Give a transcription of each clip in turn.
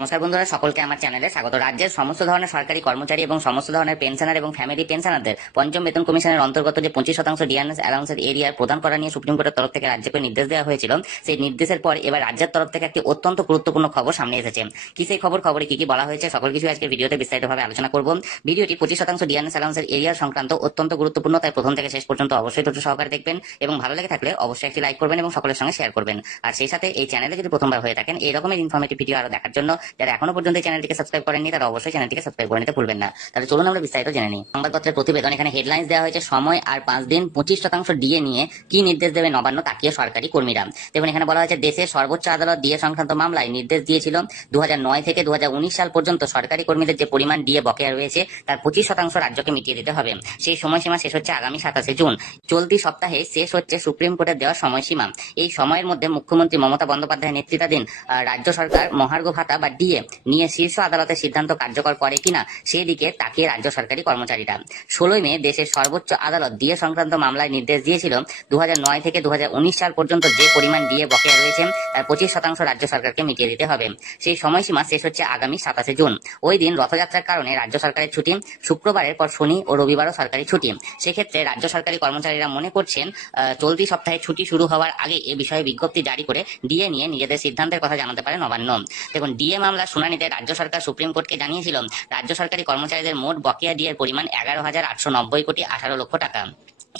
নমস্কার বন্ধুরা, সকলকে আমার চ্যানেলে স্বাগত। রাজ্যের সমস্ত ধরনের সরকারি কর্মচারী এবং সমস্ত ধরনের পেনশনার এবং ফ্যামিলি পেনশনারদের পঞ্চম বেতন কমিশনের অন্তর্গত যে 25% ডিএনএস অ্যালাউন্সের এরিয়ার প্রদান করা নিয়ে সুপ্রিম কোর্টের তরফ থেকে রাজ্যকে নির্দেশ দেওয়া হয়েছিল। সেই নির্দেশের পর এবার রাজ্যের তরফ থেকে একটি অত্যন্ত গুরুত্বপূর্ণ খবর সামনে এসেছে। কি সেই খবরে কি কি বলা হয়েছে সকল কিছু আজকে ভিডিওতে বিস্তারিতভাবে আলোচনা করব। ভিডিওটি 25% ডিএনএস অ্যালাউন্সের এরিয়া সংক্রান্ত অত্যন্ত গুরুত্বপূর্ণ, তাই প্রথম থেকে শেষ পর্যন্ত অবশ্যই ধৈর্য সহকারে দেখবেন এবং ভালো লেগে থাকলে অবশ্যই একটি লাইক করবেন এবং সকলের সঙ্গে শেয়ার করবেন। আর সেই সাথে এই চ্যানেলে যদি প্রথমবার হয়ে থাকেন এই রকমের ইনফরমেটিভ ভিডিও আরো দেখার জন্য যারা এখনো পর্যন্ত চ্যানেলটিকে সাবস্ক্রাইব করেননি তারা অবশ্যই চ্যানেলটিকে সাবস্ক্রাইব করে নিতে ভুলবেন না। তাহলে চলুন আমরা বিস্তারিত জেনে নিই। সংবাদপত্রের প্রতিবেদন এখানে হেডলাইন্স দেওয়া হয়েছে, সময় আর 5 দিন 25% ডিএ নিয়ে কি নির্দেশ দেবে নবান্ন তাকিয়ে সরকারি কর্মীরা। দেখুন এখানে বলা হয়েছে, দেশের সর্বোচ্চ আদালত ডিএ সংক্রান্ত মামলায় নির্দেশ দিয়েছিল 2009 থেকে 2019 সাল পর্যন্ত সরকারি কর্মীদের যে পরিমাণ ডিএ বকেয়া রয়েছে তার 25% রাজ্যকে মিটিয়ে দিতে হবে। সেই সময়সীমা শেষ হচ্ছে আগামী 27 জুন। চলতি সপ্তাহে শেষ হচ্ছে সুপ্রিম কোর্টের দেওয়া সময়সীমা। এই সময়ের মধ্যে মুখ্যমন্ত্রী মমতা বন্দ্যোপাধ্যায়ের নেতৃত্বাধীন রাজ্য সরকার মহার্ঘ ভাতা বা ডিএ নিয়ে শীর্ষ আদালতের সিদ্ধান্ত কার্যকর করে কিনা সেদিকে তাকিয়ে রাজ্য সরকারি কর্মচারীরা। 16 মে দেশের সর্বোচ্চ আদালত ডিএ সংক্রান্ত মামলায় নির্দেশ দিয়েছিল 2009 থেকে 2019 সাল পর্যন্ত যে পরিমাণ ডিএ বকেয়া রয়েছে তার 25% রাজ্য সরকারকে মিটিয়ে দিতে হবে। সেই সময়সীমা শেষ হচ্ছে আগামী 27 জুন। ওই দিন রথযাত্রার কারণে রাজ্য সরকারের ছুটি, শুক্রবারের পর শনি ও রবিবারও সরকারি ছুটি। সেক্ষেত্রে রাজ্য সরকারি কর্মচারীরা মনে করছেন চলতি সপ্তাহে ছুটি শুরু হওয়ার আগে এ বিষয়ে বিজ্ঞপ্তি জারি করে ডিএ নিয়ে নিজেদের সিদ্ধান্তের কথা জানাতে পারে নবান্ন। দেখুন, ডিএ মামলা শুনানিতে রাজ্য সরকার সুপ্রিম কোর্টকে জানিয়েছিল রাজ্য সরকারি কর্মচারীদের মোট বকেয়া ডিএর পরিমাণ 11,890 কোটি 18 লক্ষ টাকা।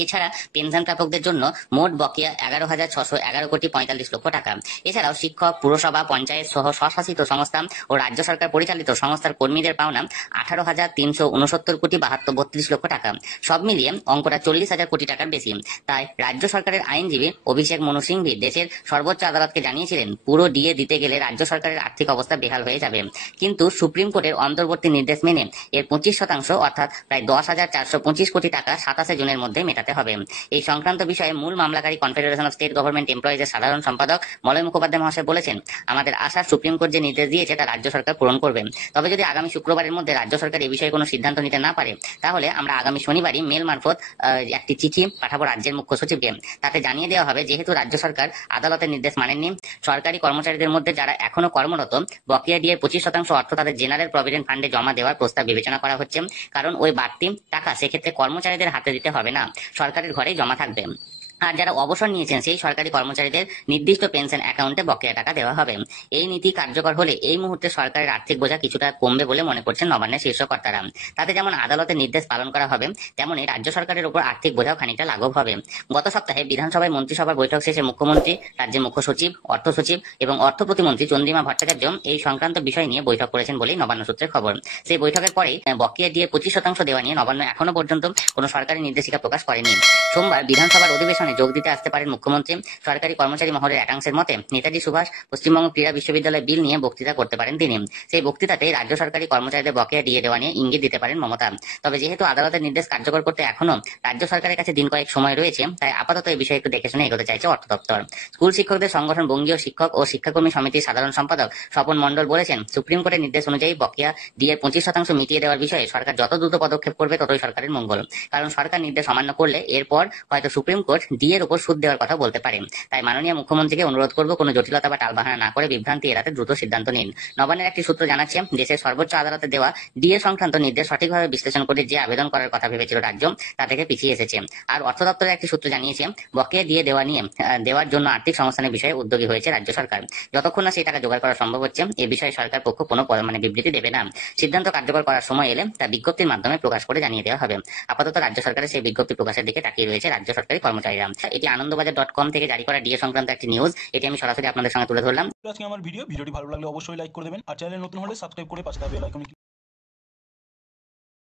এছাড়া পেনশন প্রাপকদের জন্য মোট বকেয়া 11,611 কোটি 45 লক্ষ টাকা। এছাড়াও শিক্ষক, পুরসভা, পঞ্চায়েত সহ স্বশাসিত সংস্থা ও রাজ্য সরকার পরিচালিত সংস্থার কর্মীদের পাওনা 18,369 কোটি 32 লক্ষ টাকা। সব মিলিয়ে অঙ্কটা 40,000 কোটি টাকার বেশি। তাই রাজ্য সরকারের আইনজীবী অভিষেক মনু সিংভি দেশের সর্বোচ্চ আদালতকে জানিয়েছিলেন পুরো ডিএ দিতে গেলে রাজ্য সরকারের আর্থিক অবস্থা বেহাল হয়ে যাবে। কিন্তু সুপ্রিম কোর্টের অন্তর্বর্তী নির্দেশ মেনে এর 25% অর্থাৎ প্রায় 10,425 কোটি টাকা 27 জুনের মধ্যে মেটাতে হবে। এই সংক্রান্ত বিষয়ে মূল মামলাকারী কনফেডারেশন অফ স্টেট গভর্নমেন্ট এমপ্লয়িজের সাধারণ সম্পাদক মলয় মুখোপাধ্যায় মহাশয় বলেছেন, আমাদের আশা সুপ্রিম কোর্ট যে নির্দেশ দিয়েছে তা রাজ্য সরকার পূরণ করবে। তবে যদি আগামী শুক্রবারের মধ্যে রাজ্য সরকার এই বিষয়ে কোনো সিদ্ধান্ত নিতে না পারে তাহলে আমরা আগামী শনিবারই মেল মারফত একটি চিঠি পাঠাবো রাজ্যের মুখ্য সচিবকে। তাতে জানিয়ে দেওয়া হবে যেহেতু রাজ্য সরকার আদালতের নির্দেশ মানেননি, সরকারি কর্মচারীদের মধ্যে যারা এখনো কর্মরত বকেয়া ডিএর 25% অর্থ তাদের জেনারেল প্রভিডেন্ট ফান্ডে জমা দেওয়ার প্রস্তাব বিবেচনা করা হচ্ছে। কারণ ওই বাড়তি টাকা সেক্ষেত্রে কর্মচারীদের হাতে দিতে হবে না, সরকারের ঘরেই জমা থাকবে। আর যারা অবসর নিয়েছেন সেই সরকারি কর্মচারীদের নির্দিষ্ট পেনশন অ্যাকাউন্টে বকেয়া টাকা দেওয়া হবে। এই নীতি কার্যকর হলে এই মুহূর্তে সরকারের আর্থিক বোঝা কিছুটা কমবে বলে মনে করছেন নবান্নের শীর্ষ কর্তারা। তাতে যেমন আদালতের নির্দেশ পালন করা হবে তেমনি রাজ্য সরকারের উপর আর্থিক বোঝাও খানিকটা লাঘব হবে। গত সপ্তাহে বিধানসভায় মন্ত্রিসভার বৈঠক শেষে মুখ্যমন্ত্রী, রাজ্যের মুখ্য সচিব, অর্থ সচিব এবং অর্থ প্রতিমন্ত্রী চন্দ্রিমা ভট্টাচার্য এই সংক্রান্ত বিষয় নিয়ে বৈঠক করেছেন বলেই নবান্ন সূত্রের খবর। সেই বৈঠকের পরেই বকেয়া দিয়ে 25% দেওয়া নিয়ে নবান্ন এখনো পর্যন্ত কোনো সরকারি নির্দেশিকা প্রকাশ করেনি। সোমবার বিধানসভার অধিবেশনে যোগ দিতে আসতে পারেন মুখ্যমন্ত্রী। সরকারি কর্মচারী মহলের একাংশের মতে নেতাজি সুভাষ পশ্চিমবঙ্গ ক্রীড়া বিশ্ববিদ্যালয় বিল নিয়ে বক্তৃতা করতে পারেন তিনি। সেই বক্তৃতাতে রাজ্য সরকারি কর্মচারীদের বকেয়া দিয়ে দেওয়া নিয়ে ইঙ্গিত দিতে পারেন মমতা। তবে যেহেতু আদালতের নির্দেশ কার্যকর করতে এখনো রাজ্য সরকারের কাছে দিন কয়েক সময় রয়েছে, তাই আপাতত এই বিষয়ে একটু দেখে শুনে এগোতে চাইছে অর্থ দপ্তর। স্কুল শিক্ষকদের সংগঠন বঙ্গীয় শিক্ষক ও শিক্ষাকর্মী সমিতির সাধারণ সম্পাদক স্বপন মণ্ডল বলেছেন, সুপ্রিম কোর্টের নির্দেশ অনুযায়ী বকেয়া ডিএর 25% মিটিয়ে দেওয়ার বিষয়ে সরকার যত দ্রুত পদক্ষেপ করবে ততই সরকারের মঙ্গল। কারণ সরকার নির্দেশ অমান্য করলে এরপর হয়তো সুপ্রিম কোর্ট ডিএর উপর সুদ দেওয়ার কথা বলতে পারে। তাই মাননীয় মুখ্যমন্ত্রীকে অনুরোধ করব কোনো জটিলতা বা টালবাহানা না করে বিভ্রান্তি এড়াতে দ্রুত সিদ্ধান্ত নিন। নবান্নের একটি সূত্র জানাচ্ছে, দেশের সর্বোচ্চ আদালতে দেওয়া ডিএ সংক্রান্ত নির্দেশ সঠিকভাবে বিশ্লেষণ করে যে আবেদন করার কথা ভেবেছিল রাজ্য তা থেকে পিছিয়ে এসেছে। আর অর্থ দপ্তরের একটি সূত্র জানিয়েছে, বকেয়া ডিএ দেওয়ার জন্য আর্থিক সংস্থানের বিষয়ে উদ্যোগী হয়েছে রাজ্য সরকার। যতক্ষণ না সেই টাকা জোগাড় করা সম্ভব হচ্ছে এ বিষয়ে সরকার পক্ষ কোনো বিবৃতি দেবে না। সিদ্ধান্ত কার্যকর করার সময় এলে তা বিজ্ঞপ্তির মাধ্যমে প্রকাশ করে জানিয়ে দেওয়া হবে। আপাতত রাজ্য সরকারের সেই বিজ্ঞপ্তি প্রকাশের দিকে তাকিয়ে রয়েছে রাজ্য সরকারি কর্মচারীরা। এটি আনন্দবাজার.com থেকে জারি করা ডিএ সংক্রান্ত একটি নিউজ, এটি আমি সরাসরি আপনাদের সঙ্গে তুলে ধরলাম। আজকে আমার ভিডিওটি ভালো লাগলে অবশ্যই লাইক করে দেবেন আর চ্যানেলে নতুন হলে সাবস্ক্রাইব করে পাশে থাকা বেল আইকনে